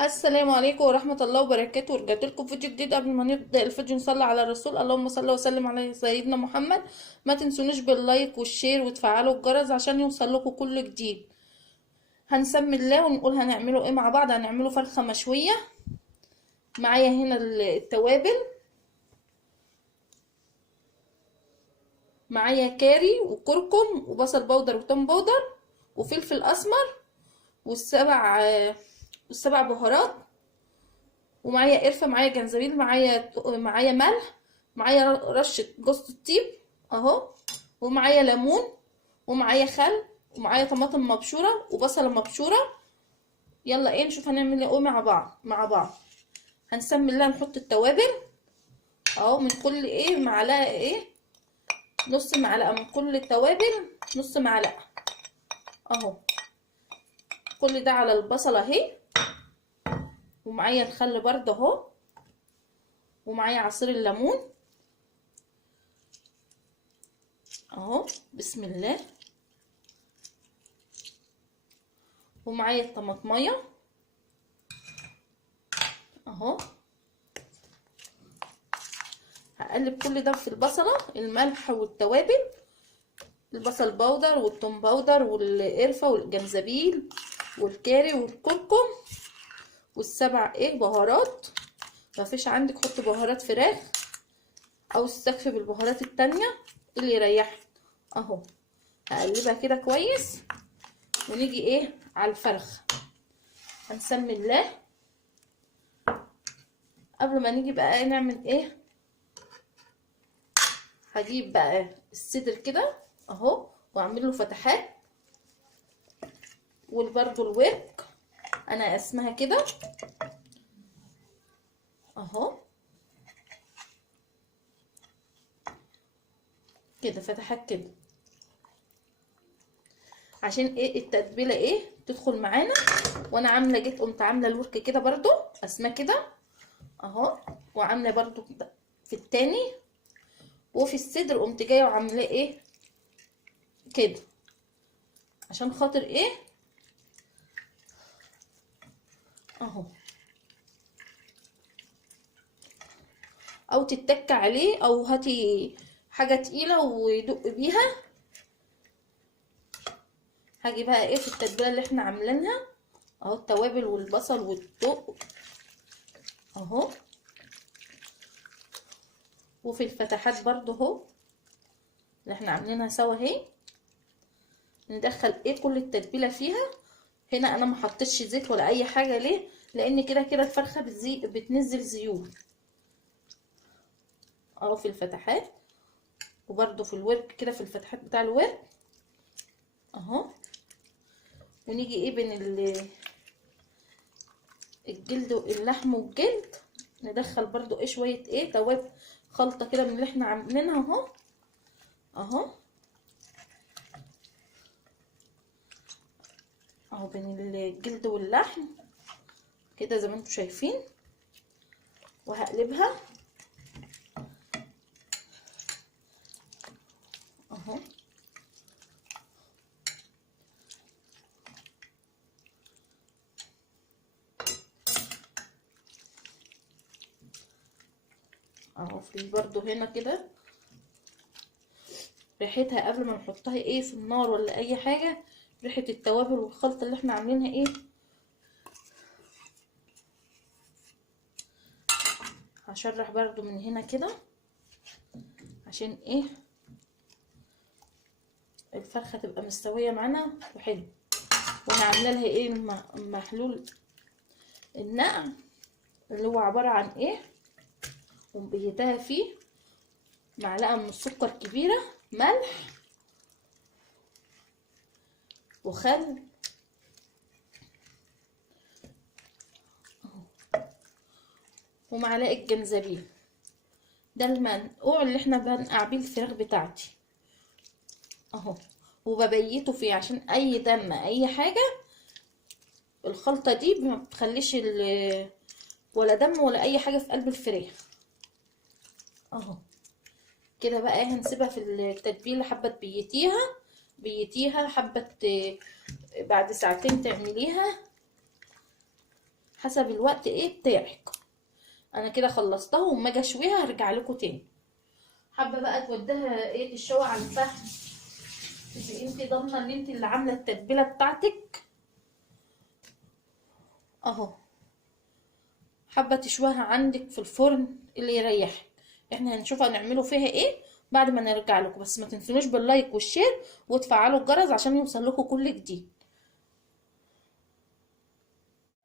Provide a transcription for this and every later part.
السلام عليكم ورحمة الله وبركاته. رجعت لكم فيديو جديد. قبل ما نبدأ الفيديو نصلي على الرسول، اللهم صل وسلم على سيدنا محمد. ما تنسونيش باللايك والشير وتفعلوا الجرس عشان يوصل لكم كل جديد. هنسمي الله ونقول هنعمله ايه مع بعض. هنعمله فرخة مشوية. معايا هنا التوابل، معايا كاري وكركم وبصل بودر وتوم بودر وفلفل اسمر والسبع بهارات، ومعايا قرفه، معايا جنزبيل، معايا ملح، معايا رشه جوز الطيب اهو، ومعايا ليمون، ومعايا خل، ومعايا طماطم مبشوره وبصله مبشوره. يلا ايه نشوف هنعمل ايه مع بعض. هنسمي الله، نحط التوابل اهو من كل معلقه نص معلقه من كل التوابل، نص معلقه اهو. كل ده على البصله اهي، ومعايا الخل برده اهو، ومعايا عصير الليمون اهو. بسم الله. ومعايا الطماطميه اهو. هقلب كل ده في البصله، الملح والتوابل، البصل باودر والثوم باودر والقرفه والجنزبيل والكاري والكركم والسبع بهارات. مفيش عندك حط بهارات فراخ او استكفي بالبهارات التانية اللي يريحك اهو. هقلبها كده كويس ونيجي على الفرخ. هنسمي الله. قبل ما نيجي بقى نعمل هجيب بقى الصدر كده اهو واعمل له فتحات، وبرده الورك انا اسمها كده اهو، كده فتحات كده عشان التتبيله تدخل معانا. وانا قمت عامله الورك كده برضو اسمها كده اهو، وعامله برضو في التاني وفي الصدر قمت جايه وعاملاه كده عشان خاطر اهو، او تتك عليه او هاتي حاجه تقيله ويدق بيها. هاجي بقى في التتبيله اللي احنا عاملينها اهو، التوابل والبصل والثوم اهو، وفي الفتحات برضو اهو اللي احنا عاملينها سوا اهي. ندخل كل التتبيله فيها. هنا انا ما حطيتش زيت ولا اي حاجه، ليه؟ لان كده كده الفرخه بتنزل زيوت اهو في الفتحات، وبرده في الورك كده في الفتحات بتاع الورك اهو. ونيجي بين الجلد اللحم والجلد ندخل برضو شويه توابل، خلطه كده من اللي احنا عاملينها اهو اهو اهو بين الجلد واللحم كده زي ما انتم شايفين. وهقلبها اهو اهو. في برضو هنا كده ريحتها قبل ما نحطها في النار ولا اي حاجه، ريحه التوابل والخلطه اللي احنا عاملينها هشرح برضو من هنا كده عشان الفرخه تبقى مستويه معانا وحلو. وانا عامله لها محلول النقع اللي هو عباره عن ومبيتها فيه معلقه من السكر كبيره، ملح وخل ومعلقه جنزبيل. ده المنقوع اللي احنا بنقع بيه الفراخ بتاعتي اهو، وببيته فيه عشان اي دم اي حاجه. الخلطه دي ما بتخليش ولا دم ولا اي حاجه في قلب الفراخ اهو. كده بقى هنسيبها في التتبيله حبه، بيتيها حبه، بعد ساعتين تعمليها حسب الوقت ايه بتاعك. انا كده خلصتها، وما اجي اشويها هرجع لكم تاني. حابه بقى توديها ايه تشوي على الفحم، تبقي انت ضامنه ان انت اللي عامله التتبيله بتاعتك اهو. حابه تشويها عندك في الفرن اللي يريحك. احنا هنشوف هنعمله فيها ايه بعد ما نرجع لكم، بس ما تنسونوش باللايك والشير وتفعلوا الجرس عشان يوصل لكم كل جديد.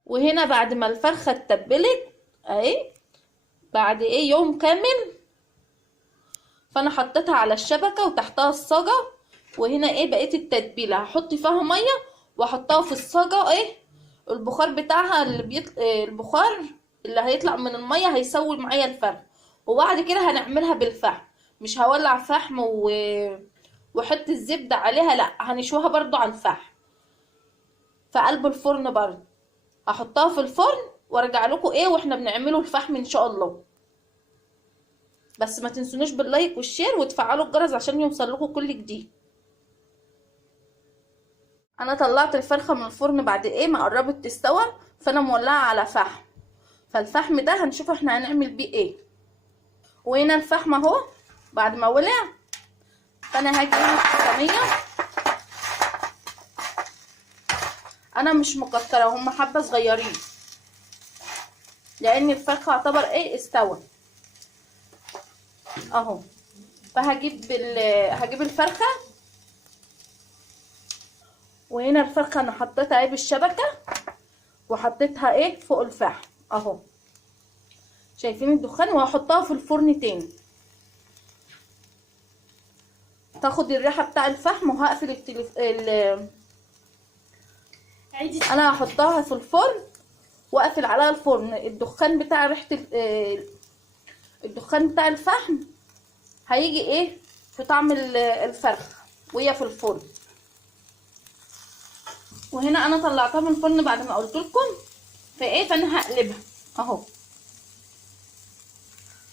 وهنا بعد ما الفرخه اتبلت اهي، بعد ايه يوم كامل، فانا حطيتها على الشبكه وتحتها الصاجه. وهنا ايه بقيه التتبيله هحط فيها ميه واحطها في الصاجه ايه، البخار بتاعها البخار اللي هيطلع من الميه هيسوي معايا الفرخ. وبعد كده هنعملها بالفحم، مش هولع فحم وحط الزبده عليها، لا هنشويها برضو على الفحم في قلب الفرن برضو. هحطها في الفرن وارجع لكم ايه واحنا بنعمله الفحم ان شاء الله. بس ما تنسونوش باللايك والشير وتفعلوا الجرس عشان يوصل لكم كل جديد. انا طلعت الفرخه من الفرن بعد ايه ما قربت تستوى، فانا مولعه على فحم. فالفحم ده هنشوف احنا هنعمل بيه ايه. وهنا الفحم اهو بعد ما ولع، فانا هاجي هنا في الصينيه. انا مش مكتره، هم حبه صغيرين لان الفرخه يعتبر ايه استوى اهو. هجيب الفرخه. وهنا الفرخه انا حطيتها ايه بالشبكه وحطيتها ايه فوق الفحم اهو، شايفين الدخان. وهحطها في الفرن تاني تاخد الريحه بتاع الفحم. وهقفل انا هحطها في الفرن واقفل عليها الفرن. الدخان بتاع ريحه الدخان بتاع الفحم هيجي ايه في طعم الفرخ وهي في الفرن. وهنا انا طلعتها من الفرن بعد ما قلت لكم فانا هقلبها اهو.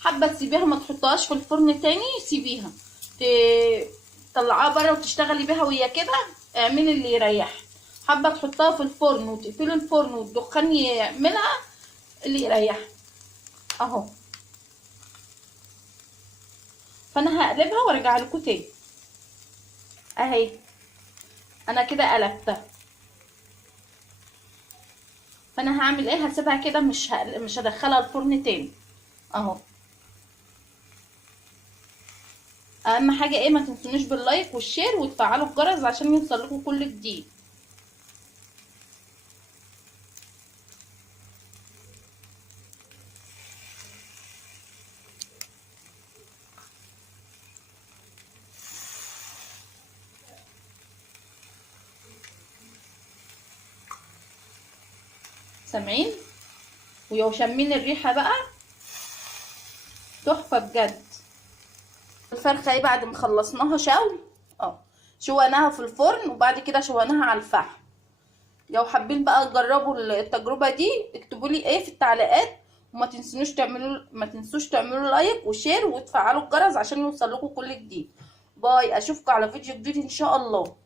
حابه تسيبيها ما تحطهاش في الفرن تاني، سيبيها تطلعيها بره وتشتغلي بيها وهي كده، اعملي اللي يريحك. حابه تحطها في الفرن وتقفلي الفرن والدخان يعملها، اللي يريحك اهو. فانا هقلبها وارجع لكم تاني اهي. انا كده قلبتها، فانا هعمل ايه هسيبها كده، مش هدخلها الفرن تاني اهو. اهم حاجه ايه ما تنسونيش باللايك والشير وتفعلوا الجرس عشان يوصل لكم كل جديد. سامعين ويو شامين الريحه بقى تحفه بجد. الفرخه ايه بعد ما خلصناها شوي شويناها في الفرن وبعد كده شويناها على الفحم. لو حابين بقى تجربوا التجربه دي اكتبوا لي ايه في التعليقات. وما تنسوش تعملوا لايك وشير وتفعلوا الجرس عشان يوصل لكم كل جديد. باي، اشوفكم على فيديو جديد ان شاء الله.